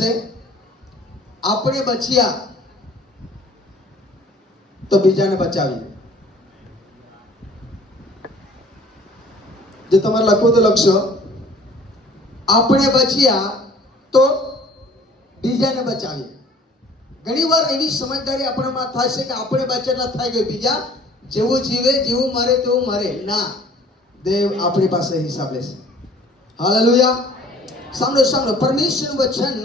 છે, આપણે બચ્યા તો બીજાને બચાવીએ. જો તમારે લખવું તો લખશો, આપણે બચ્યા તો બીજાને બચાવીએ. ઘણી વાર એવી સમજદારી આપણામાં થાય છે કે આપણે બચેલા થાય ગયું, બીજા જેવું જીવે જેવું મરે તેવું મરે. ના, દેવ આપણી પાસે હિસાબ લેશે. હાલેલુયા. સાંભળો સાંભળો, પરમેશ્વરનું વચન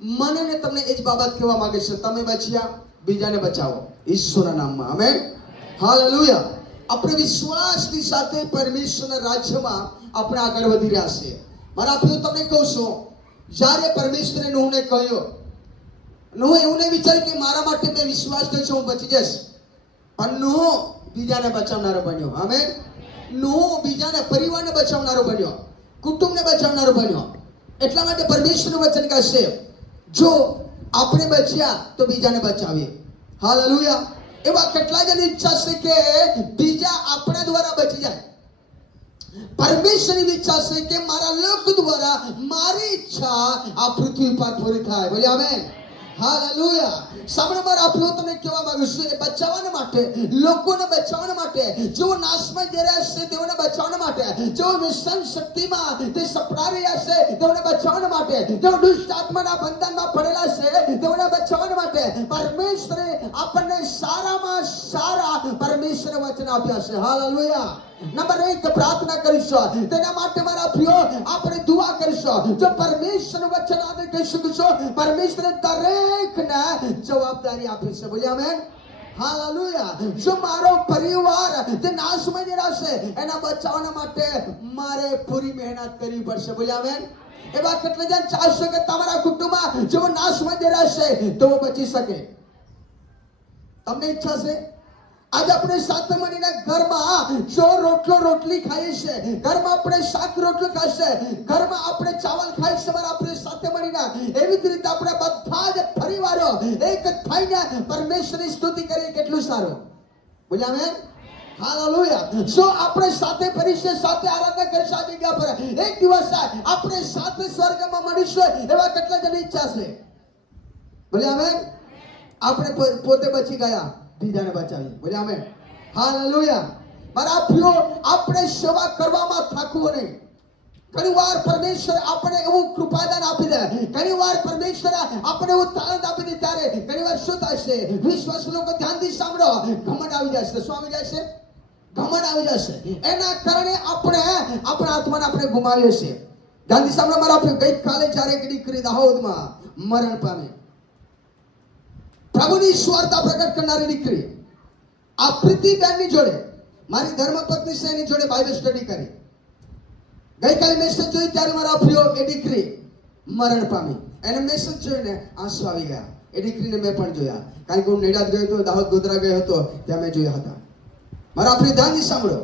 મને ને તમને એ જ બાબત કહેવા માંગે છે, તમે બચ્યા બીજાને બચાવો ઈશ્વરના નામમાં. આમેન. હાલેલુયા. આપણે વિશ્વાસની સાથે પરમેશ્વરના રાજ્યમાં આપણે આગળ વધી રહ્યા છીએ. મારા પ્રિય, તમને કહું છું, જ્યારે પરમેશ્વરે નૂહને કહ્યું, નૂહ એવું નહીં વિચાર્યું કે મારા માટે મેં વિશ્વાસ કર્યો છે હું બચી જઈશ, પણ નૂહ બીજાને બચાવનારો બન્યો. આમેન. નૂહ બીજાને, પરિવારને બચાવનારો બન્યો, કુટુંબને બચાવનારો બન્યો. એટલા માટે પરમેશ્વરનું વચન કહે છે, જો આપણે બચ્યા તો બીજાને બચાવીએ. હાલેલુયા. એવા કેટલા જણની ઈચ્છા છે કે બીજા આપણા દ્વારા બચી જાય. પરમેશ્વરની ઈચ્છા છે કે મારા લોક દ્વારા મારી ઈચ્છા આ પૃથ્વી પર પૂરી થાય. બોલે આમેન. હાલેલુયા. સાંભળો, મારા પ્રિય, તમને કહેવા માંગુ છું, એ બચાવવા માટે, લોકોને બચાવવા માટે, જેઓ નાશમાં જઈ રહ્યા છે તેઓને બચાવવા માટે, જેઓ વ્યસન શક્તિમાં તે સપડાઈ રહ્યા છે તેઓને બચાવવા માટે, જેઓ દુષ્ટ આત્માના બંધનમાં પડેલા છે તેઓને બચાવવા માટે પરમેશ્વરે આપણને સારામાં સારા પરમેશ્વરે વચન આપ્યા છે. હાલેલુયા. નંબર 1, પ્રાર્થના કરીશું. તેના માટે મારા પ્રિયો આપણે દુઆ કરીશું. જો પરમેશ્વરનું વચન આપણે કહી શકીશું, પરમેશ્વરે દરેકને જવાબદારી આપી છે. બોલી આમેન. હાલેલુયા. જો મારો પરિવાર જે નાશમાં જઈ રહ્યો છે એના બચાવવા માટે મારે પૂરી મહેનત કરવી પડશે. બોલી આમેન. એવા કેટલા જણ ચાહશે કે તમારા કુટુંબમાં જેઓ નાશમાં જઈ રહ્યા છે તેઓ બચી શકે? તમને ઈચ્છા છે? આજે આપણે સાથે મળીને ઘરમાં જો રોટલો રોટલી ખાઈએ છે, ઘરમાં આપણે શાક રોટલો ખાશે, ઘરમાં આપણે ચાવલ ખાઈએ છે, આપણે સાથે મળીને એવી જ રીતે આપણે બધા જ પરિવારો એક થઈને પરમેશ્વરની સ્તુતિ કરીએ, કેટલું સારું. બોલ્યા આમેન. હાલેલુયા. જો આપણે સાથે પરિશ્રમ સાથે આરાધના કરીશું આ જગ્યા પર, એક દિવસ આપણે સાથે સ્વર્ગમાં મળીશું, એવા કેટલા જણ ઈચ્છા છે? બોલ્યા આમેન. આપણે પોતે બચી ગયા, બીજાને બચાવી. બોલે આમેન. હાલેલુયા. મારા પ્રિયો, આપણે સેવા કરવામાં થાકવું નહીં. ઘણી વાર પરમેશ્વર આપણે એવું કૃપાદાન આપી દે, ઘણી વાર પરમેશ્વર આપણે એવું તાળંત આપી દે, ત્યારે ઘણી વાર શું થાય છે? વિશ્વાસ લોકો ધ્યાનથી સાંભળો, ઘમંડ આવી જાય છે. શું આવી જાય છે? ઘમંડ આવી જશે. એના કારણે આપણે આપણા આત્માને આપણે ગુમાવીએ છીએ. ધ્યાનથી સાંભળો મારા પ્રિયો, ગઈકાલે જ્યારે એક દીકરી દાહોદમાં મરણ પામી, પ્રભુની સ્વાર્થતા પ્રગટ કરનારી દીકરી, આ પ્રીતિબેનની જોડે, મારી ધર્મપત્ની છે, એની જોડે બાઇબલ સ્ટડી કરી. ગઈકાલે મેસેજ જોઈ ત્યારે મારા પ્રિયો એ દીકરી મરણ પામી. એને મેસેજ જોઈને આંસુ આવી ગયા. એ દીકરીને મેં પણ જોયા, કારણ કે હું નેડાદ ગયો હતો, દાહોદ ગોધરા ગયો હતો, ત્યાં મેં જોયા હતા. મારા પ્રિય, ધ્યાનથી સાંભળો.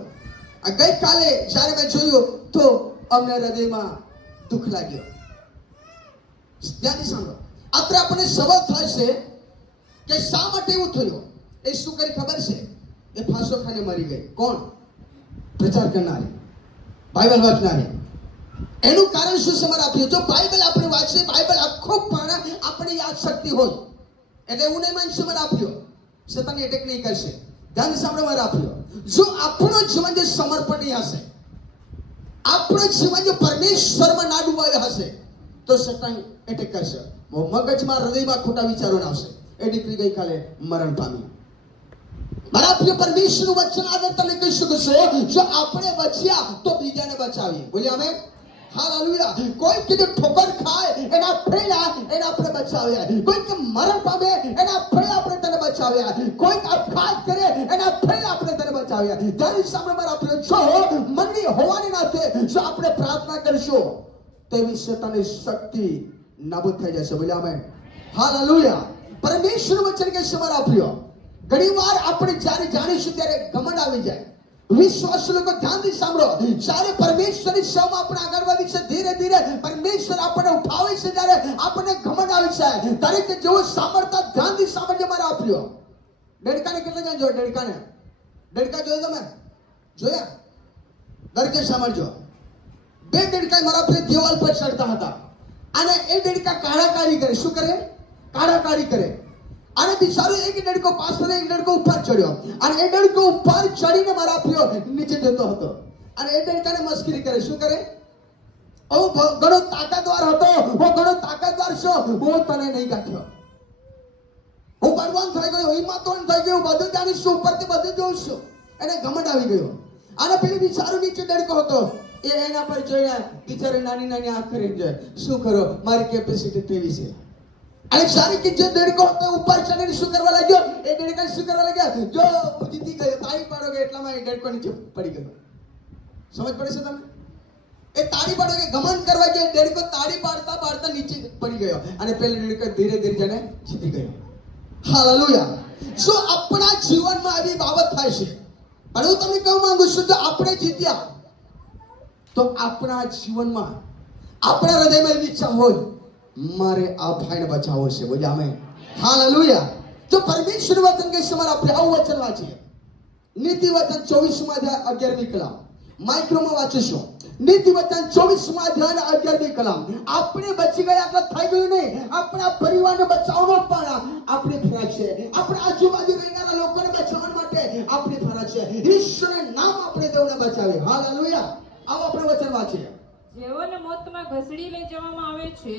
આ ગઈકાલે જ્યારે મેં જોયું તો અમને હૃદયમાં દુઃખ લાગ્યો. ધ્યાનથી સાંભળો. અત્યારે આપણને સવાલ થાય છે કે શા માટે એવું થયું? એ શું કરી ખબર છે? એ ફાંસો ખાને મરી ગઈ. કોણ? પ્રચાર કરનારી, બાઇબલ વાંચનારી. એનું કારણ શું છે મારા પ્રિય? જો બાઇબલ આપણે વાંચીએ, બાઇબલ આખો પણ આપણી યાદ શક્તિ હોય, એટલે એવું નહીં માનશું મારા પ્રિય, શેતાન એટેક નહીં કરશે. ધ્યાન સાંભળો મારા પ્રિય, જો આપણો જીવન જે સમર્પણની હશે, આપણો જીવન જો પરમેશ્વરમાં ના ડૂબાયો હશે, તો શેતાન એટેક કરશે. મગજમાં, હૃદયમાં ખોટા વિચારો આવશે. એ દીકરી ગઈકાલે મરણ પામી. મારા પ્રિય, પરમેશ્વરનું વચન આગળ તમે કહી શકો છો, જો આપણે બચ્યા તો બીજાને બચાવીએ. બોલ્યા આમેન. હાલેલુયા. કોઈ કે ઠોકર ખાય એના પહેલા એને આપણે બચાવ્યા, કોઈ કે મરણ પામે એના પહેલા આપણે તેને બચાવ્યા, કોઈ આપઘાત કરે એના પહેલા આપણે તેને બચાવ્યા. ત્યારે સામે મારા પ્રિય, જો મંડી હોવાની નાતે જો આપણે પ્રાર્થના કરીશું, તેવી શેતાનની શક્તિ નાબૂદ થઈ જશે. બોલ્યા આમેન. હાલેલુયા. પરમેશ્વર વચન કે છે મારા પ્રિય, ઘણી વાર આપણે જ્યારે જાણીશું ત્યારે ઘમંડ આવી જાય. વિશ્વાસ લોકો ધ્યાનથી સાંભળો, જ્યારે પરમેશ્વરની સેવામાં આપણે આગળ વધી છે, ધીરે ધીરે પરમેશ્વર આપણને ઉઠાવે છે, ત્યારે આપણને ઘમંડ આવી જાય. દરેક જેવો સાંભળતા ધ્યાનથી સાંભળજો મારા પ્રિય. દેડકાને કેટલા જણ જોયો? દેડકાને, દેડકા જોયો તમે? જોયા? દરેકે સાંભળજો. બે દેડકા મારા પ્રિય દિવાલ પર ચડતા હતા. અને એ દેડકા કાળાકાળી કરે. શું કરે? કાળાકાળી કરે. અને બિચારો એક દેડકો પાછળ એક દેડકો ઉપર ચડ્યો અને એ દેડકો ઉપર ચડીને મારા પ્રિયો નીચે જતો હતો અને એ દેડકાને મસ્કરી કરે. શું કરે? ઓ ઘણો તાકાતવાર હતો, હું ઘણો તાકાતવાર છું, હું તને નહીં ગાંઠ્યો, હું બળવાન થઈ ગયો, હિંમતવાન થઈ ગયો, બધું જાણીશું, ઉપરથી બધું જોઉં છું. એને ઘમંડ આવી ગયો. અને પેલી બિચારો નીચે દેડકો હતો એ એના પર જોઈને બિચારો નાની નાની આંખ કરીને જાય. શું કરો? મારી કેપેસિટી તેવી છે. અને સારી કે જે દેડકો હતો ઉપર ચડીને શું કરવા લાગ્યો? એ દેડકા શું કરવા લાગ્યા? જો જીતી ગયો, તાળી પાડો કે એટલામાં એ દેડકો નીચે પડી ગયો. સમજ પડે છે તમને? એ તાળી પાડો કે ઘમંડ કરવા ગયો, દેડકો તાળી પાડતા પાડતા નીચે પડી ગયો અને પેલો દેડકો ધીરે ધીરે જઈને જીતી ગયો. હાલેલુયા. જો આપણા જીવનમાં આવી બાબત થાય છે, અને હું તમને કહેવા માંગુ છું, જો આપણે જીત્યા તો આપણા જીવનમાં આપણા હૃદયમાં એવી ઈચ્છા હોય, મારે આ ભાઈને બચાવવો છે. બોલે આમેન. હાલેલુયા. જો પરમેશ્વર વચન કે તમારા આપણે આવું વચન વાંચીએ, નીતિ વચન 24 કલામ માઇક્રોમાં વાંચીશું. નીતિ વચન 24 11મી કલામ. આપણે બચી ગયા એટલે થઈ ગયું નહીં, આપણા પરિવારને બચાવવાનો પણ આપણી ફરજ છે. આપણા આજુબાજુ રહેનારા લોકોને બચાવવા માટે આપણી ફરજ છે. ઈશ્વરના નામ આપણે તેઓને બચાવીએ. હાલેલુયા. આવો આપણે વચન વાંચીએ. જેઓને મોતમાં ઘસડી લઈ જવામાં આવે છે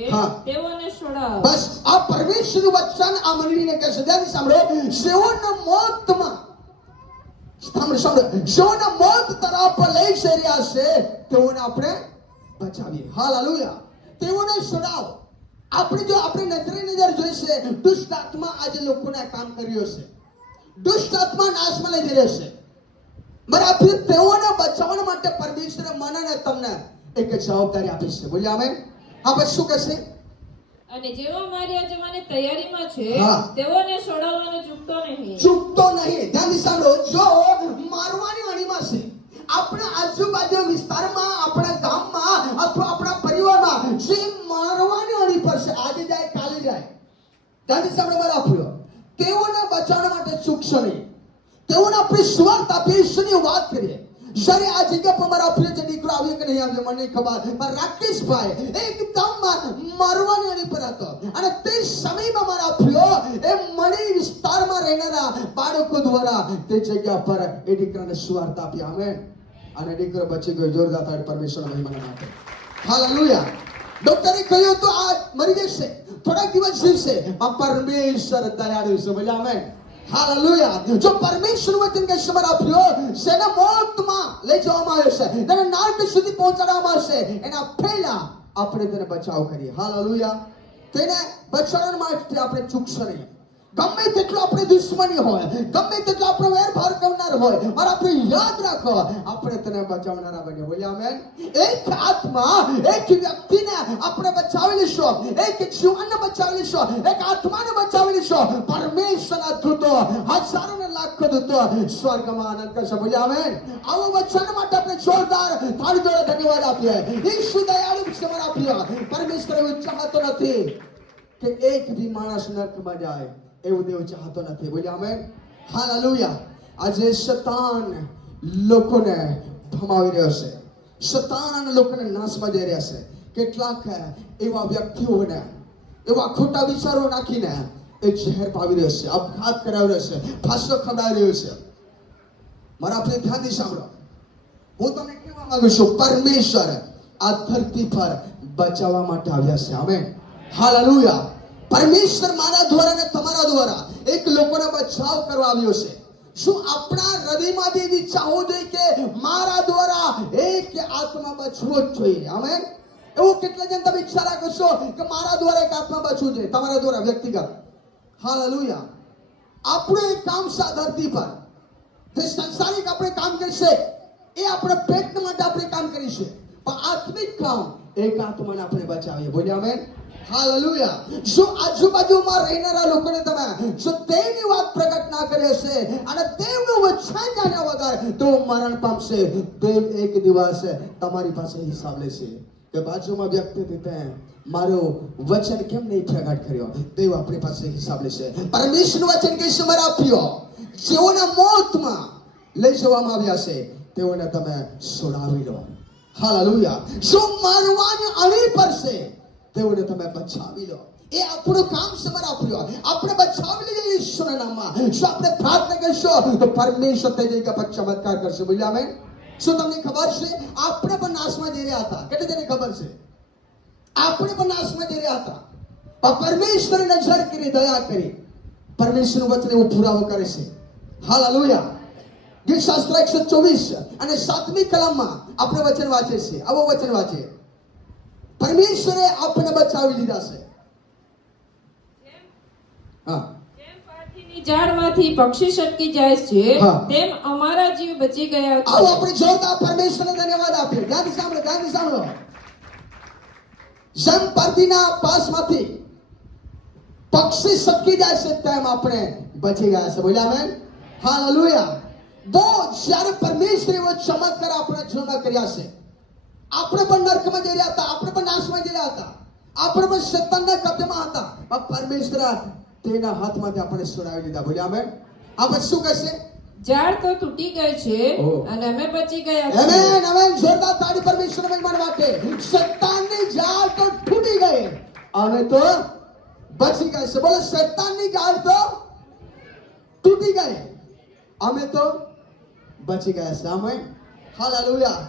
તેઓને છોડાવો. બસ આ પરમેશ્વરનું વચન આ મંડળીને કહે છે. ધ્યાનથી સાંભળો. જેઓને મોતમાં જેઓને મોત તરફ લઈ જઈ રહ્યા છે તેઓને આપણે બચાવીએ. હાલેલુયા. તેઓને છોડાવો. આપણે જો આપણે નજર જોઈશે, દુષ્ટ આત્મા આજે લોકોને કામ કર્યો છે, દુષ્ટ આત્મા નાશમાં લઈ જઈ રહ્યો છે. બરાબર. તેઓને બચાવવા માટે પરમેશ્વરે મને અને તમને એક જવાબદારી આપી છે. બોલ્યા આમેન. હા, બસ શું કહેશે? અને જેઓ માર્યા જવાની તૈયારીમાં છે તેઓને છોડાવવાનું ચૂકતો નહીં. ચૂકતો નહીં. ધ્યાનથી સાંભળો. જો મારવાની અણીમાં છે, આપણા આજુબાજુ વિસ્તારમાં, આપણા ગામમાં અથવા આપણા પરિવારમાં જે મારવાની અણી પર છે, આજે જાય કાલે જાય, ધ્યાનથી સાંભળો મારા પ્રિય, તેઓને બચાવવા માટે ચૂકશો નહીં. તેઓને આપણે સુવાર્તા આપીએ, ઈશ્વરની વાત કરીએ. જ્યારે આ જગ્યા પર મારા પ્રિય જે દીકરો આવ્યો કે નહીં આવ્યો મને ખબર, પણ રાકેશભાઈ એકદમ મારવાની અણી પર હતો અને તે સમયમાં મારા પ્રિય એ મણી વિસ્તારમાં રહેનારા બાળકો દ્વારા તે જગ્યા પર એ દીકરાને સુવાર્તા આપી. આમેન. અને દીકરો બચી ગયો. જોરદાર તાળી પરમેશ્વરના મહિમાના માટે. હાલેલુયા. ડોક્ટરે કહ્યું તો આ મરી જશે, થોડાક દિવસ જીવશે, પણ પરમેશ્વર દયાળુ છે. બોલે આમેન. હાલેલુયા. જો પરમેશ્વર વચન કે તમારા પ્રિય સેને મોતમાં લઈ જવામાં આવે છે, તેને નર્ક સુધી પહોંચાડવામાં આવશે, એના પહેલા આપણે તેને બચાવ કરીએ. હાલેલુયા. તેને બચાવવા માટે આપણે ચૂકશો નહીં. ગમે તેટલો આપણે દુશ્મની હોય, ગમે તેટલો આપણે વેરભાર કરનાર હોય, પણ આપણે યાદ રાખો, આપણે તેને બચાવનારા બનીએ. બોલ્યા આમેન. એક આત્મા, એક વ્યક્તિને આપણે બચાવી લેશો, એક જીવનને બચાવી લેશો, એક આત્માને બચાવી લેશો, પરમેશ્વરના દૂતો હજારો ને લાખો દૂતો સ્વર્ગમાં આનંદ કરશે. બોલ્યા આમેન. આવો વચન માટે આપણે જોરદાર તાળી જોડે ધન્યવાદ આપીએ. ઈશ્વર દયાળુ છે મારા પ્રિય. પરમેશ્વર એવું ચાહતો નથી કે એક બી માણસ નરકમાં જાય, એવું દેવ ચાહતો નથી. બોલ્યા આમેન. હાલેલુયા. આજે શૈતાન લોકોને ભમાવી રહ્યો છે, શૈતાન લોકોને નાશમાં જઈ રહ્યા છે. કેટલાક એવા વ્યક્તિઓને એવા ખોટા વિચારો નાખીને એક ઝેર પાવી રહ્યો છે, આપઘાત કરાવી રહ્યો છે, ફાંસો ખવડાવી રહ્યો છે. મારા આપણે ધ્યાનથી સાંભળો. હું તમને કહેવા માંગુ છું, પરમેશ્વર આ ધરતી પર બચાવવા માટે આવ્યા છે. આમેન. હાલેલુયા. પરમેશ્વર મારા દ્વારા અને તમારા દ્વારા એક લોકોને બચાવ કરવા આવ્યો છે. શું આપણા હૃદયમાંથી એવી ઈચ્છા હોવી જોઈએ કે મારા દ્વારા એક આત્મા બચવો જ જોઈએ? આમેન. એવું કેટલા જણ તમે ઈચ્છા રાખો છો કે મારા દ્વારા એક આત્મા બચવું જોઈએ, તમારા દ્વારા વ્યક્તિગત? હાલેલુયા. આપણું એક કામ છે આ ધરતી પર, જે સંસારિક આપણે કામ કરીશે એ આપણે પેટ માટે આપણે કામ કરીશું, પણ આત્મિક કામ એક આત્માને આપણે બચાવીએ. બોલ્યા આમેન. હાલેલુયા. જો આજુબાજુમાં રહેનારા લોકોને તમે જો દેવની વાત પ્રગટ ના કરી હશે અને દેવનું વચન જાણ્યા વગર તો મરણ પામશે. દેવ એક દિવસ તમારી પાસે હિસાબ લેશે કે બાજુમાં વ્યક્તિ દીતે મારો વચન કેમ નહીં પ્રગટ કર્યો. દેવ આપણી પાસે હિસાબ લેશે. પરમેશ્વરનું વચન કે છે મારા પ્રિય, જેઓને મોતમાં લઈ જવામાં આવ્યા છે તેઓને તમે છોડાવી લો. હાલેલુયા. જો મારવાની અણી પર છે તેઓને તમે બચાવી લો. એ આપણું કામ છે મારા પ્રિય. આપણે બચાવી લઈએ ઈશ્વરના નામમાં. જો આપણે પ્રાર્થના કરીશું તો પરમેશ્વર તે જગ્યા પર ચમત્કાર કરશે. બોલ્યા આમેન. શું તમને ખબર છે આપણે પણ નાશમાં જઈ રહ્યા હતા? કેટલી જણને ખબર છે આપણે પણ નાશમાં જઈ રહ્યા હતા? પણ પરમેશ્વરે નજર કરી, દયા કરી, પરમેશ્વરનું વચન એવું પુરાવો કરે છે. હાલેલુયા. ગીત શાસ્ત્ર 124 અને 7મી કલમમાં આપણે વચન વાંચે છે. આવો વચન વાંચે, પરમેશ્વરે આપણને બચાવી લીધા છે. હા, જેમ પારધીની ઝાડમાંથી પક્ષી છટકી જાય છે, તેમ અમારા જીવ બચી ગયા છે. આવો આપણે જોરદાર પરમેશ્વરને ધન્યવાદ આપીએ. ધ્યાનથી સાંભળો, ધ્યાનથી સાંભળો. જેમ પારધીના પાસમાંથી પક્ષી છટકી જાય છે તેમ આપણે બચી ગયા છે. બોલ્યા આમેન. હાલેલુયા. બહુ જ્યારે પરમેશ્વરે એવો ચમત્કાર આપણા જીવનમાં કર્યા છે. આપણે પણ નરકમાં જઈ રહ્યા હતા, આપણે પણ નાશમાં જઈ રહ્યા હતા, આપણે પણ શૈતાનના કબ્જામાં હતા, પણ પરમેશ્વર તેના હાથમાંથી આપણે છોડાવી લીધા. બોલ્યા આમેન. આપણે શું કહેશે? ઝાડ તો તૂટી ગઈ છે અને અમે બચી ગયા છે. Amen, amen. જોરદાર તાળી પરમેશ્વરને મહિમા માટે. શૈતાનની ઝાડ તો તૂટી ગઈ, અમે તો બચી ગયા છે. બોલો, શૈતાનની ઝાડ તો તૂટી ગઈ, અમે તો બચી ગયા છે. આમેન. હાલેલુયા.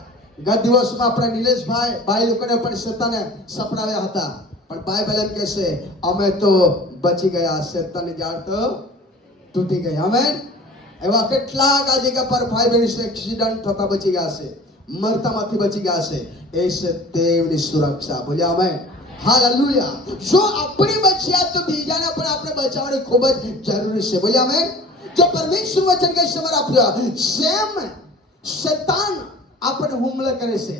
ગત દિવસમાં આપણા નિલેશભાઈ ભાઈ લોકોને પણ શૈતાને સપડાવ્યા હતા, પણ બાઇબલ એમ કહે છે અમે તો બચી ગયા, શૈતાનની ઝાડ તો તૂટી ગઈ. આમેન. એવા કેટલાક આ જગ્યા પર ભાઈ બહેન એક્સિડન્ટ થતા બચી ગયા છે, મરતામાંથી બચી ગયા છે. એ છે દેવની સુરક્ષા. બોલ્યા આમેન. હાલેલુયા. જો આપણે બચ્યા તો બીજાને પણ આપણે બચાવવાની ખૂબ જ જરૂરી છે. બોલ્યા આમેન. જો પરમેશ્વર વચન કહે છે મારા પ્રિય, જેમ શૈતાન આપણે હુમલો કરે છે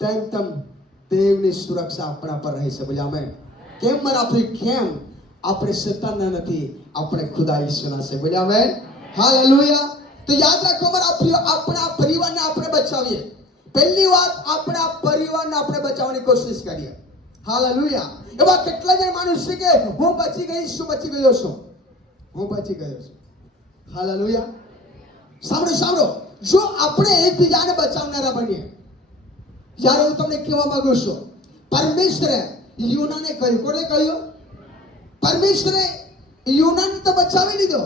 તેમ તેમ દેવની સુરક્ષા આપણા પર રહે છે. બોલ્યા આમેન. કેમ મારા પ્રિય? કેમ? આપણે શૈતાનના નથી, આપણે ખુદા ઈશ્વરના છે. બોલ્યા આમેન. હાલેલુયા. તો યાદ રાખો મારા પ્રિય, આપણા પરિવારને આપણે બચાવીએ. પહેલી વાત, આપણા પરિવારને આપણે બચાવવાની કોશિશ કરીએ. હાલેલુયા. એવા કેટલા જણ માણસ છે કે હું બચી ગઈ છું, બચી ગયો છું, હું બચી ગયો છું. હાલેલુયા. સાંભળો, સાંભળો. જો આપણે એકબીજાને બચાવનારા બનીએ, જ્યારે હું તમને કહેવા માંગુ છું, પરમેશ્વરે યુનાને કહ્યું. કોને કહ્યું? પરમેશ્વરે યુનાને તો બચાવી લીધો,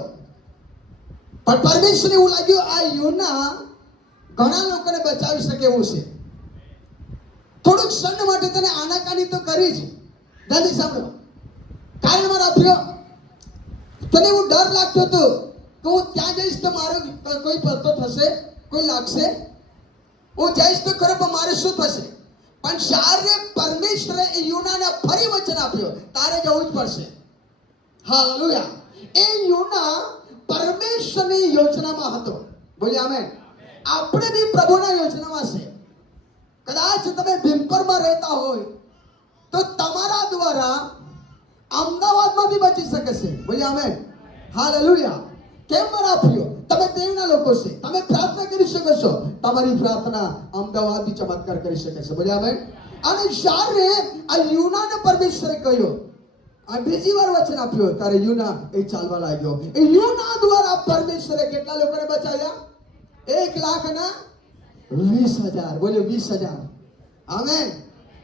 પણ પરમેશ્વરને એવું લાગ્યું આ યુના ઘણા લોકોને બચાવી શકે એવું છે. થોડુંક ક્ષણ માટે તેને આનાકાની તો કરી જ. દાદી સાંભળો. કારણ મારા પ્રિય, તને એવું ડર લાગતો હતો કે હું ત્યાં જઈશ તો મારો કોઈ પત્તો થશે, કોઈ લાગશે, હું જઈશ તો ખરો પણ મારે શું થશે? પણ જ્યારે પરમેશ્વરે એ યુનાને ફરી વચન આપ્યો, તારે જવું જ પડશે. હાલેલુયા. એ યુના પરમેશ્વરની યોજનામાં હતો. બોલ્યા આમેન. આપણે બી પ્રભુના યોજનામાં છે. કદાચ તમે ભીમપરમાં રહેતા હોય તો તમારા દ્વારા અમદાવાદમાં બી બચી શકે છે. બોલ્યા આમેન. હાલેલુયા. કેમ મારા પ્રિય? તમે દેવના લોકો છે, તમે પ્રાર્થના કરી શકો છો, તમારી પ્રાર્થના અમદાવાદ બી ચમત્કાર કરી શકે છે. બોલ્યા આમેન. અને જ્યારે આ યુનાને પરમેશ્વરે કહ્યું, આ બીજી વાર વચન આપ્યો, ત્યારે યુના એ ચાલવા લાગ્યો. એ યુના દ્વારા પરમેશ્વરે કેટલા લોકોને બચાવ્યા? 1,20,000. બોલ્યો 20,000. આમેન.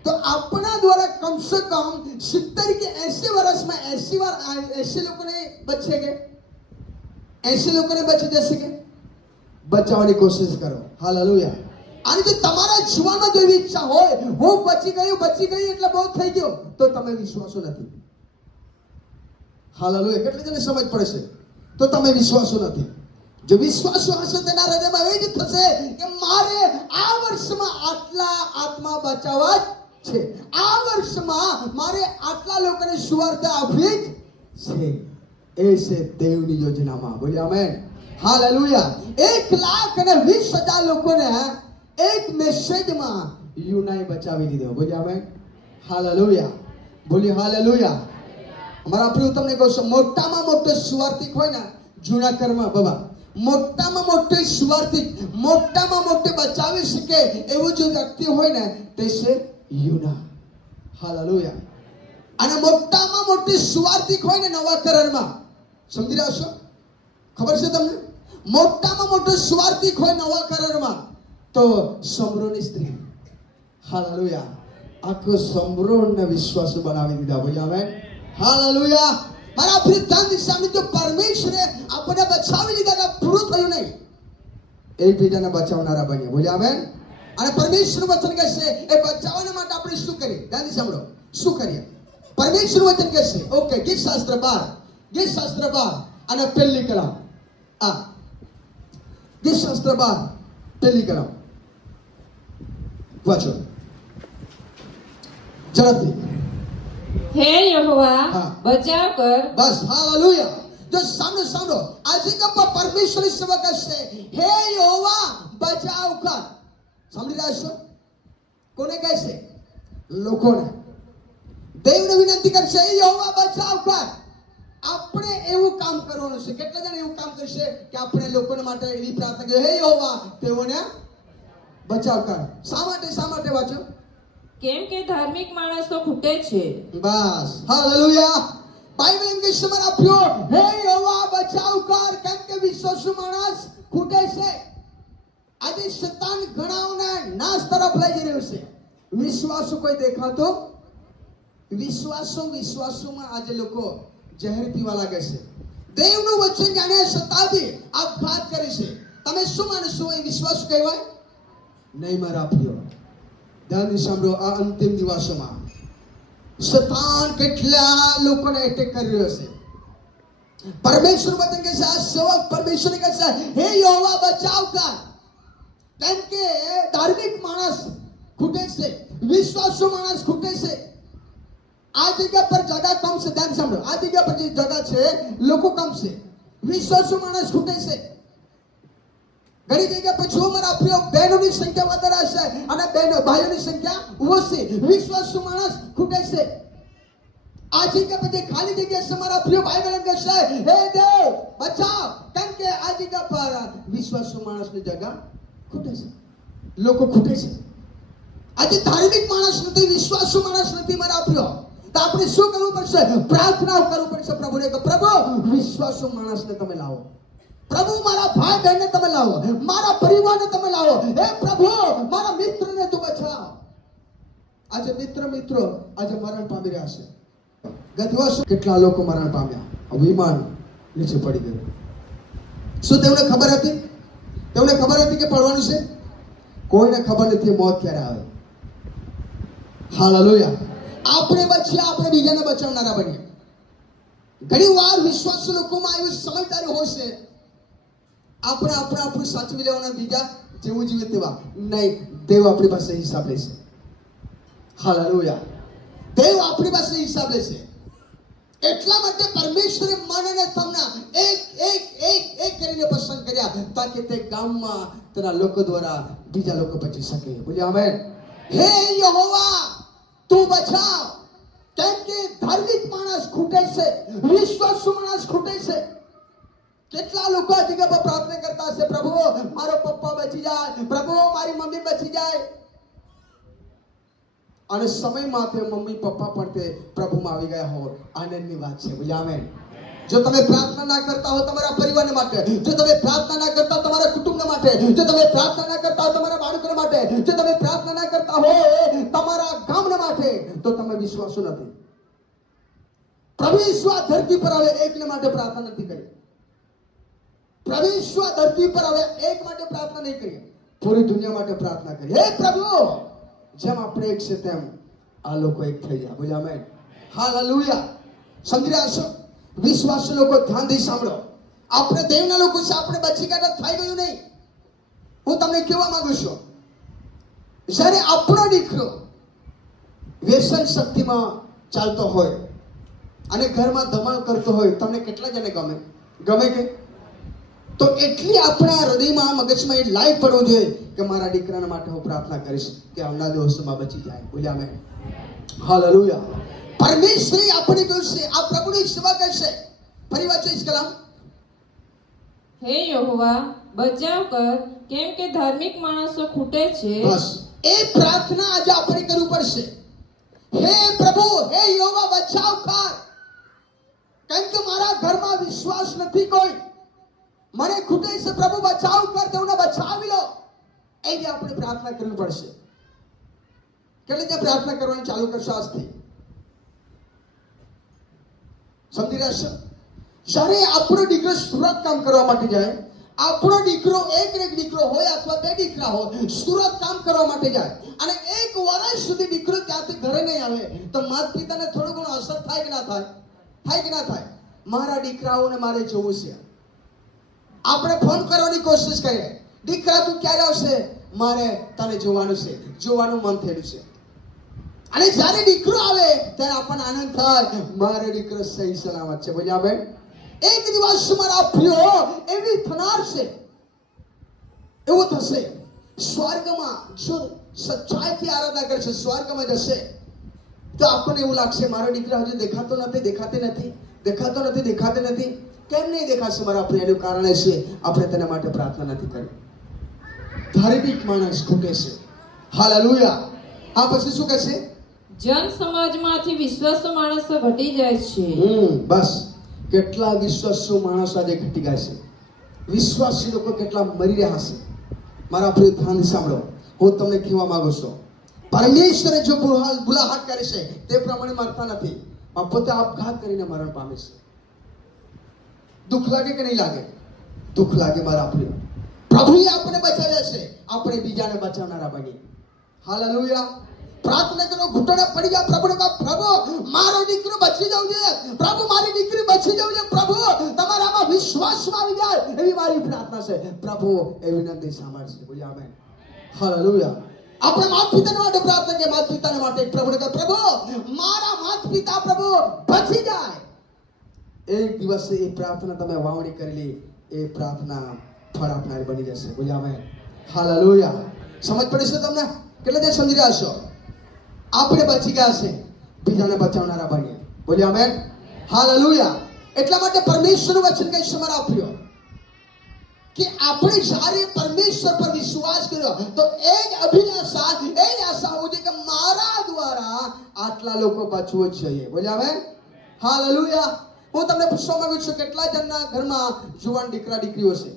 તો આપણા દ્વારા કમસે કમ 70 કે 80 વર્ષમાં 80 વાર 80 લોકોને બચશે કે 80 લોકોને બચી જશે કે? બચાવવાની કોશિશ કરો. હાલેલુયા. અને જો તમારા જીવનમાં જો એવી ઈચ્છા હોય, હું બચી ગઈ એટલે બહુ થઈ ગયો, તો તમે વિશ્વાસો નથી. હાલેલુયા. કેટલી જને સમજ પડશે? તો તમે વિશ્વાસો નથી. જો વિશ્વાસો હશે તેના હૃદયમાં એ જ થશે કે મારે આ વર્ષમાં આટલા આત્મા બચાવવા છે, આ વર્ષમાં મારે આટલા લોકોને સુવાર્તા આપવી છે. એ છે દેવની યોજનામાં. બોલ્યા આમેન. હાલેલુયા. 1,20,000 લોકોને એક મેસેજમાં યુનાએ બચાવી લીધો. બોલ્યા આમેન. હાલેલુયા. બોલ્યો હાલેલુયા. અમારા પ્રિય, તમને કહું છું, મોટામાં મોટો સુવાર્તિક હોય ને જૂના કર્મમાં, બાબા, મોટામાં મોટો સુવાર્તિક, મોટામાં મોટો બચાવી શકે એવું જો વ્યક્તિ હોય ને તે છે યુના. હાલેલુયા. અને મોટામાં મોટી સુવાર્તિક હોય ને નવા કરારમાં, સમજી રહ્યા છો? ખબર છે તમને? મોટામાં મોટો સુવાર્તિક હોય નવા કરારમાં તો સમરોની સ્ત્રી. હાલેલુયા. આખો સંપૂર્ણ વિશ્વાસ બનાવી દીધા. બોલો આમેન. હાલેલુયા. મારા પ્રિય ધન દિશામાં જો પરમેશ્વરે આપણને બચાવી લીધા તો પૂરું થયું નહીં, એકબીજાને બચાવનારા બન્યા. બોલો આમેન. અને પરમેશ્વરનું વચન કહે છે એ બચાવવા માટે આપણે શું કરીએ? ધ્યાનથી સાંભળો, શું કરીએ? પરમેશ્વરનું વચન કહે છે, ઓકે, ગીત શાસ્ત્ર 12 અને પહેલી કલમ. ગીત શાસ્ત્ર 12 પહેલી કલમ વાંચો ઝડપથી. હે યહોવા, હા. બચાવ કર. બસ, હાલેલુયા. જો સાંભળો આજે કે પરમેશ્વરની સેવા કરશે, હે યહોવા બચાવ કર. સાંભળી રહ્યા છો? કોને કહે છે? લોકોને. દેવને વિનંતી કરશે, હે યહોવા બચાવ કર. આપણે એવું કામ કરવાનું છે. કેટલા જણ એવું કામ કરશે કે આપણે લોકોને માટે એવી પ્રાર્થના કરીએ, હે યહોવા તેઓને બચાવ કર. શા માટે વાંચો? કેમ કે ધાર્મિક માણસ તો ખૂટે છે. બસ, હાલેલુયા. બાઇબલ એમ કહે છે મારા પ્રિયો, હે યહોવા બચાવ કર, કેમ કે વિશ્વાસુ માણસ ખૂટે છે. આજે શૈતાન ઘણાઓને નાશ તરફ લઈ જઈ રહ્યો છે. વિશ્વાસુ કોઈ દેખાતો? વિશ્વાસુમાં આજે લોકો જહેર પીવા લાગે છે. દેવનું વચન જાણે સતાવી આપઘાત કરે છે. તમે શું માનશો? એ વિશ્વાસ કહેવાય નહીં? મારા પ્રિયો, ધ્યાનથી સાંભળો. આ અંતિમ દિવસોમાં શૈતાન કેટલા લોકોને એટેક કરી રહ્યો છે. પરમેશ્વર વચન કહે છે, આ સેવક પરમેશ્વર કહે છે, હે યહોવા બચાવ કર, કેમ કે ધાર્મિક માણસ ખૂટે છે, વિશ્વાસુ માણસ ખૂટે છે. આ જગ્યા પર જગા કમ છે. ધ્યાન સાંભળો, આ જગ્યા પર જે જગા છે લોકો કમ છે, વિશ્વાસુ માણસ ખૂટે છે. ઘણી જગ્યા પર જો મારા પ્રિય બહેનોની સંખ્યા વધારે હશે અને ભાઈઓની સંખ્યા ઓછી, વિશ્વાસુ માણસ ખૂટે છે. આ જગ્યા પર જે ખાલી જગ્યા છે મારા પ્રિય ભાઈ બહેન કહેશે, હે દેવ બચાવ, કેમ કે આ જગ્યા પર વિશ્વાસુ માણસની જગા ખૂટે છે, લોકો ખૂટે છે. આજે ધાર્મિક માણસ નથી, વિશ્વાસુ માણસ નથી મારા પ્રિય. તો આપણે શું કરવું પડશે? પ્રાર્થના કરવું પડશે પ્રભુને કે પ્રભુ વિશ્વાસુ માણસને તમે લાવો. પ્રભુ મારા ભાઈ બહેનને તમે લાવો, મારા પરિવારને તમે લાવો. હે પ્રભુ મારા મિત્રને તું બચાવ. આજે મિત્રો આજે મરણ પામી રહ્યા છે. ગત વર્ષે કેટલા લોકો મરણ પામ્યા. વિમાન નીચે પડી ગયું. શું તેમને ખબર હતી? કે પડવાનું છે? કોઈને ખબર નથી મોત ક્યારે આવે. હાલેલુયા. આપણે બચ્યા, આપણે બીજાને બચાવનારા બનીએ. ઘણી વાર વિશ્વાસુ લોકોમાં આવી સમજદારી હોય છે, આપણે સાચવી લેવાના, બીજા જેવું જીવે તેવા નહીં. દેવ આપણી પાસે હિસાબ લેશે. હાલેલુયા. દેવ આપણી પાસે હિસાબ લેશે. એટલા માટે પરમેશ્વરે મન અને તમને એક કરીને પસંદ કર્યા તાકે તે ગામમાં તેના લોકો દ્વારા બીજા લોકો બચી શકે. બોલ્યા આમેન. હે યહોવા તું બચાવ, કેમ કે ધાર્મિક માણસ ખૂટે છે, વિશ્વાસુ માણસ ખૂટે છે. કેટલા લોકો આ જગ્યા પર પ્રાર્થના કરતા હશે, પ્રભુ મારો પપ્પા બચી જાય, પ્રભુ મારી મમ્મી બચી જાય. અને સમયમાં તે મમ્મી પપ્પા પણ તે પ્રભુમાં આવી ગયા હો, આનંદની વાત છે. બોલ્યા આમેન. જો તમે પ્રાર્થના ના કરતા હો તમારા પરિવાર માટે, જો તમે પ્રાર્થના ના કરતા તમારા કુટુંબ માટે, જો તમે પ્રાર્થના ના કરતા હો તમારા બાળકો માટે, જો તમે પ્રાર્થના ના કરતા હો તમારા ગામના માટે, તો તમે વિશ્વાસુ નથી. પ્રભુ ઈશ્વર ધરતી પર આવે એકને માટે પ્રાર્થના નથી કરી. પ્રભુ ઈશ્વર ધરતી પર આવે એક માટે પ્રાર્થના નહીં કરી, પૂરી દુનિયા માટે પ્રાર્થના કરી. હે પ્રભુ જેમ આપણે એક છે તેમ આ લોકો એક થઈ જાય. બોલ્યા આમેન. હાલેલુયા. સમજી રહ્યા છો? વિશ્વાસુ લોકો ધ્યાનથી સાંભળો. આપણે દેવના લોકો છે, આપણે બચી ગયા થઈ ગયું નહીં. હું તમને કહેવા માંગુ છું, જ્યારે આપણો દીકરો વ્યસન શક્તિમાં ચાલતો હોય અને ઘરમાં ધમાલ કરતો હોય, તમને કેટલા જણે ગમે કે? તો એટલી આપણા હૃદયમાં મગજમાં એ લાઈવ પડવું જોઈએ કે મારા દીકરાના માટે હું પ્રાર્થના કરીશ કે આવનાર દિવસોમાં બચી જાય. બોલ્યા આમેન. હાલેલુયા. પરમેશ્વર આપણે કહ્યું છે, આ પ્રભુની સેવા કરશે. ફરી વાંચો ઇસ કલામ. હે યહોવા બચાવ કર, કેમ કે ધાર્મિક માણસો ખૂટે છે. બસ એ પ્રાર્થના આજે આપણે કરવું પડશે. હે પ્રભુ, હે યહોવા બચાવ કર, કેમ કે મારા ઘરમાં વિશ્વાસ નથી કોઈ, મને ખૂટે છે. પ્રભુ બચાવ કર, તેઓને બચાવી લો. એ જે આપણે પ્રાર્થના કરવી પડશે. કેટલી જે પ્રાર્થના કરવાની ચાલુ કરશો આજથી? સમજી રહ્યા છો? જ્યારે આપણો દીકરો સુરત કામ કરવા માટે જાય, આપણો દીકરો એક દીકરો હોય અથવા બે દીકરા હોય, સુરત કામ કરવા માટે જાય અને 1 વર્ષ સુધી દીકરો ત્યાંથી ઘરે નહીં આવે, તો માતા પિતાને થોડું ઘણું અસર થાય કે ના થાય? થાય કે ના થાય? મારા દીકરાઓને મારે જોવું છે. આપણે ફોન કરવાની કોશિશ કરીએ, દીકરા તું ક્યારે આવશે? મારે તને જોવાનું છે, જોવાનું મન થયેલું છે. અને જ્યારે દીકરો આવે ત્યારે આપણને આનંદ થાય, મારો દીકરો સહી સલામત છે. બોલ્યા બેન? એક દિવસ મારા પ્રિયો એવી થનાર છે, એવું થશે સ્વર્ગમાં. જો સચ્ચાઈથી આરાધના કરશે, સ્વર્ગમાં જશે તો આપણને એવું લાગશે, મારો દીકરો હજુ દેખાતો નથી, દેખાતો નથી. કેમ નહીં દેખાશે મારા પ્રિયનું? કારણ છે આપણે તેના માટે પ્રાર્થના નથી કરી. ધાર્મિક માણસ ખૂટે છે. હાલેલુયા. આ પછી શું કહેશે? જન સમાજમાંથી વિશ્વાસુ માણસો ઘટી જાય છે. બસ કેટલા વિશ્વાસુ માણસો આજે ઘટી ગયા છે. વિશ્વાસી લોકો કેટલા મરી રહ્યા છે. મારા પ્રિય ધ્યાનથી સાંભળો, હું તમને કહેવા માંગુ છું, પરમેશ્વરે જો બુલાહાટ કરે છે તે પ્રમાણે મરતા નથી, પણ પોતે આપઘાત કરીને મરણ પામે છે. દુઃખ લાગે કે નહીં લાગે? દુઃખ લાગે મારા પ્રિય. પ્રભુએ આપણે બચાવ્યા છે, આપણે બીજાને બચાવનારા બનીએ. હાલેલુયા. પ્રાર્થના કરો, ઘૂંટણે પડી જાઓ, પ્રભુને કહો, પ્રભુ મારો દીકરો બચી જવું જોઈએ, પ્રભુ મારી દીકરી બચી જવું જોઈએ, પ્રભુ તમારામાં વિશ્વાસમાં આવી જાય, એવી મારી પ્રાર્થના છે. પ્રભુ એ વિનંતી સાંભળશે. બોલ્યા આમેન. હાલેલુયા. આપણે માતા પિતાને માટે પ્રાર્થના કરીએ, માતા પિતાને માટે પ્રભુને કહો, પ્રભુ મારા માતા પિતા પ્રભુ બચી જાય. એક દિવસે એ પ્રાર્થના તમે વાવણી કરેલી, એ પ્રાર્થના ફળ આપનારી બની જશે. બોલ્યા આમેન. હાલેલુયા. સમજ પડી છે તમને? કેટલા જે સમજી રહ્યા છો? આપણે બચી ગયા છે, બીજાને બચાવનારા બનીએ. બોલ્યા આમેન. હાલેલુયા. એટલા માટે પરમેશ્વરનું વચન કહે છે મારા પ્રિયો, કે આપણે જ્યારે પરમેશ્વર પર વિશ્વાસ કર્યો તો એ જ અભિલાષા, એ જ આશા હોવી જોઈએ કે મારા દ્વારા આટલા લોકો બચવું જ જોઈએ. બોલ્યા આમેન. હાલેલુયા. હું તમને પૂછવા માંગુ છું, કેટલા જણના ઘરમાં જુવાન દીકરા દીકરીઓ છે?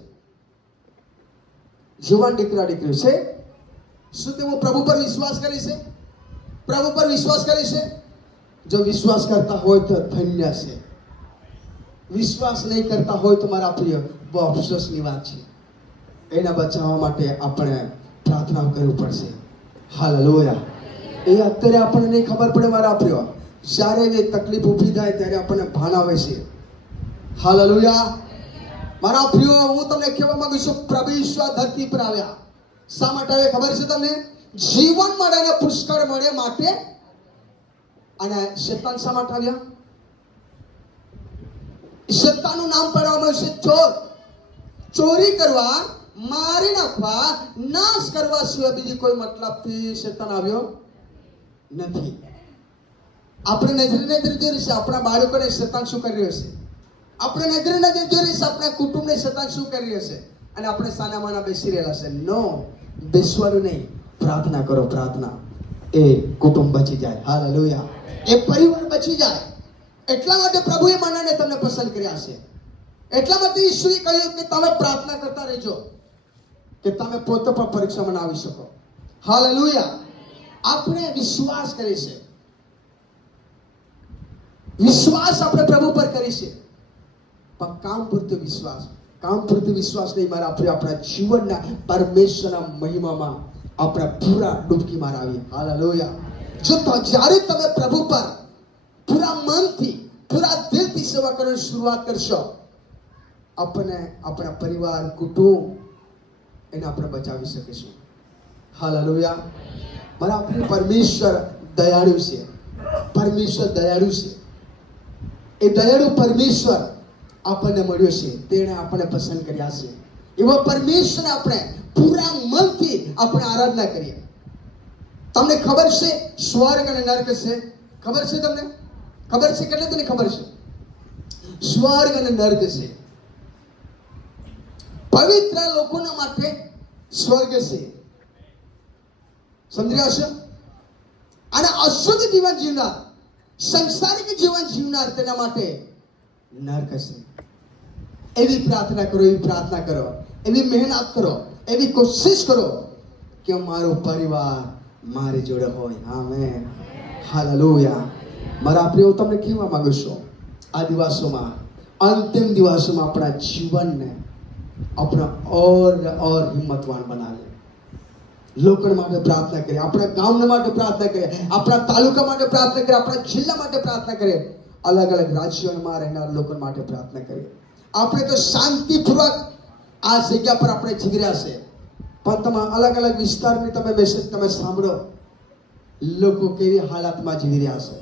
જુવાન દીકરા દીકરીઓ છે? શું તેઓ પ્રભુ પર વિશ્વાસ કરે છે? પ્રભુ પર વિશ્વાસ કરે છે? જો વિશ્વાસ કરતા હોય તો ધન્ય છે. વિશ્વાસ નહીં કરતા હોય તો મારા પ્રિય બહુ અફસોસની વાત છે. એના બચાવવા માટે આપણે પ્રાર્થના કરવી પડશે. હાલેલુયા. એ અત્યારે આપણને નહીં ખબર પડે મારા પ્રિય, જ્યારે એ તકલીફ ઊભી થાય ત્યારે આપણને ભાન આવે છે. હાલેલુયા. મારા પ્રિયો, હું તમને કહેવા માંગુ છું, પ્રભુ ઈશ્વર ધરતી પર આવ્યા. શા માટે આવે ખબર છે તમને? જીવન મળે અને પુષ્કળ મળે માટે. અને શેતાન શા માટે આવ્યા? શેતાનનું નામ પાડવામાં આવ્યું છે ચોર. ચોરી કરવા, મારી નાખવા, નાશ કરવા સિવાય બીજી કોઈ મતલબથી શેતાન આવ્યો નથી. આપણે નજરે જોઈ છે આપણા બાળકોને શેતાન શું કરી રહ્યો છે? આપણે નજરે જોઈ છે આપણા કુટુંબને શેતાન શું કરી રહ્યો છે? અને આપણે સાનામાના બેસી રહેલા છે. નો, બેસવાનું નહીં. પ્રાર્થના કરો, પ્રાર્થના. એ કુટુંબ બચી જાય. હાલેલુયા. એ પરિવાર બચી જાય. એટલા માટે પ્રભુએ મને તમને પસંદ કર્યા છે. એટલા માટે ઈશ્વરે કહ્યું કે તમે પ્રાર્થના કરતા રહેજો, કે તમે પોતે પણ પરીક્ષામાં ના આવી શકો. હાલેલુયા. આપણે વિશ્વાસ કરે છે, વિશ્વાસ આપણે પ્રભુ પર કરી છે, પણ કામ પૂરતો વિશ્વાસ, કામ પૂરતો વિશ્વાસ નહીં મારા આપણે આપણા જીવનના પરમેશ્વરના મહિમામાં આપણે પૂરા ડૂબકી મારાવીએ. હાલેલુયા. જો તો જ્યારે તમે પ્રભુ પર પૂરા મનથી, પૂરા દિલથી સેવા કરવાની શરૂઆત કરશો, આપણે આપણા પરિવાર, કુટુંબ એને આપણે બચાવી શકીશું. હાલેલુયા. મારા આપણે પરમેશ્વર દયાળુ છે. પરમેશ્વર દયાળુ છે. એ દયાળુ પરમેશ્વર આપણને મળ્યો છે, તેણે આપણને પસંદ કર્યા છે. એવા પરમેશ્વર આપણે પૂરા મનથી આપણે આરાધના કરીએ. તમને ખબર છે સ્વર્ગ અને નર્ક છે? ખબર છે તમને? ખબર છે? કેટલે તને ખબર છે? સ્વર્ગ અને નર્ક છે. પવિત્ર લોકોના માટે સ્વર્ગ છે. સમજી રહ્યા છો? અને અશુદ્ધ જીવન જીવનાર, સંસારિક જીવન જીવનાર તેના માટે નર્ક છે. એવી પ્રાર્થના કરો, એવી પ્રાર્થના કરો, એવી મહેનત કરો, એવી કોશિશ કરો કે મારો પરિવાર મારી જોડે હોય. આમેન. હાલેલુયા. મારા પ્રિયો, તમને કહેવા માંગુ છું, આ દિવસોમાં, અંતિમ દિવસોમાં આપણા જીવનને આપણે ઓર હિંમતવાન બનાવે. લોકો માટે પ્રાર્થના કરીએ, આપણા ગામ માટે પ્રાર્થના કરીએ, આપણા તાલુકા માટે પ્રાર્થના કરીએ, આપણા જિલ્લા માટે પ્રાર્થના કરીએ, અલગ અલગ રાજ્યોમાં રહેનાર લોકો માટે પ્રાર્થના કરીએ. આપણે તો શાંતિપૂર્વક આ જગ્યા પર આપણે જીવી રહ્યા છે, પણ તમે અલગ અલગ વિસ્તારની તમે મેસેજ તમે સાંભળો, લોકો કેવી હાલતમાં જીવી રહ્યા છે.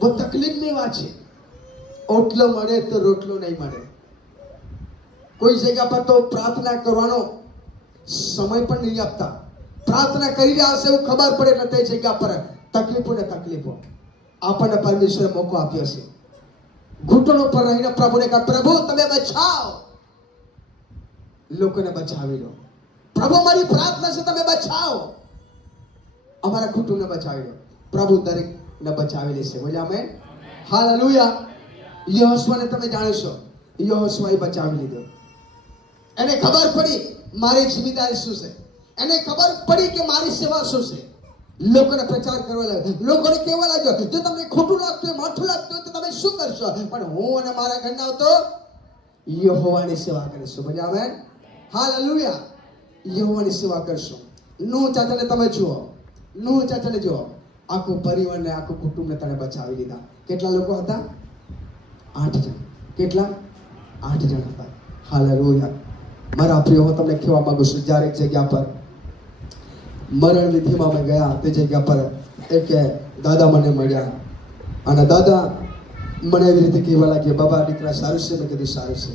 બહુ તકલીફની વાત છે. ઓટલો મળે તો રોટલો નહીં મળે. કોઈ જગ્યા પર તો પ્રાર્થના કરવાનો સમય પણ નહીં આપતા. પ્રાર્થના કરી રહ્યા હશે એવું ખબર પડે એટલે તે જગ્યા પર તકલીફો ને તકલીફો. આપણને પરમેશ્વરે મોકો આપ્યો છે. ઘૂંટણો પર રહીને પ્રભુને કહે, પ્રભુ તમે બચાવો, લોકોને બચાવી લો. પ્રભુ મારી પ્રાર્થના છે, તમે બચાવો, અમારા કુટુંબને બચાવી લો. પ્રભુ દરેકને બચાવી લેશે. બોલે આમેન. હાલેલુયા. યહોશુઆને તમે જાણો છો, યહોશુઆએ બચાવી લીધો. એને ખબર પડી મારી જિમ્મેદારી શું છે. એને ખબર પડી કે મારી સેવા શું છે. લોકોને પ્રચાર કરવા લાગ્યો, લોકોને કહેવા લાગ્યો, જો તમને ખોટું લાગતું હોય, માઠું લાગતું હોય તો તમે શું કરશો, પણ હું અને મારા ઘરના તો યહોવાની સેવા કરીશું. બોલે આમેન. હાલેલુયા. યહોવાની સેવા કરશું. નૂહ ચાચાને તમે જુઓ, નૂહ ચાચાને જુઓ, આખું પરિવારને આખું કુટુંબને તને બચાવી લીધા. કેટલા લોકો હતા? 8 જણ. કેટલા? 8 જણ હતા. હાલેલુયા. મારા પ્રિયો, હું તમને કહેવા માંગુ છું, જ્યારે એક જગ્યા પર મરણ વિધિમાં અમે ગયા, તે જગ્યા પર એક દાદા મને મળ્યા અને દાદા મને એવી રીતે કહેવા લાગ્યા, બાબા દીકરા સારું છે? મેં કીધું સારું છે.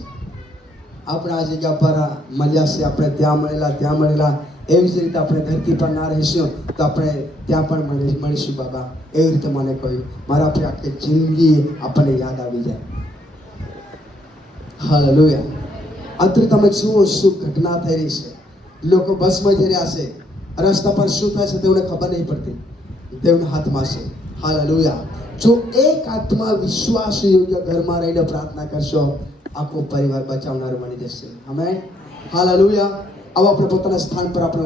આપણે આ જગ્યા પર મળ્યા છે, આપણે ત્યાં મળેલા, એવી જ રીતે આપણે ધરતી પર ના રહીશું તો આપણે ત્યાં પણ મળીશું બાબા. એવી રીતે મને કહ્યું. મારા પ્રિય, આખી જિંદગી આપણને યાદ આવી જાય. હાલેલુયા. અત્યારે તમે જુઓ શું ઘટના થઈ રહી છે. લોકો બસમાં જઈ રહ્યા છે, રસ્તા પર શું થાય છે તેઓને ખબર નહીં પડતી. દેવના હાથમાં છે. હાલેલુયા. જો એક આત્મા વિશ્વાસ યોગ્ય ઘરમાં રહીને પ્રાર્થના કરશો, આખો પરિવાર બચાવનાર બની જશે. આમેન. હાલેલુયા. આવો આપણે પોતાના સ્થાન પર આપણે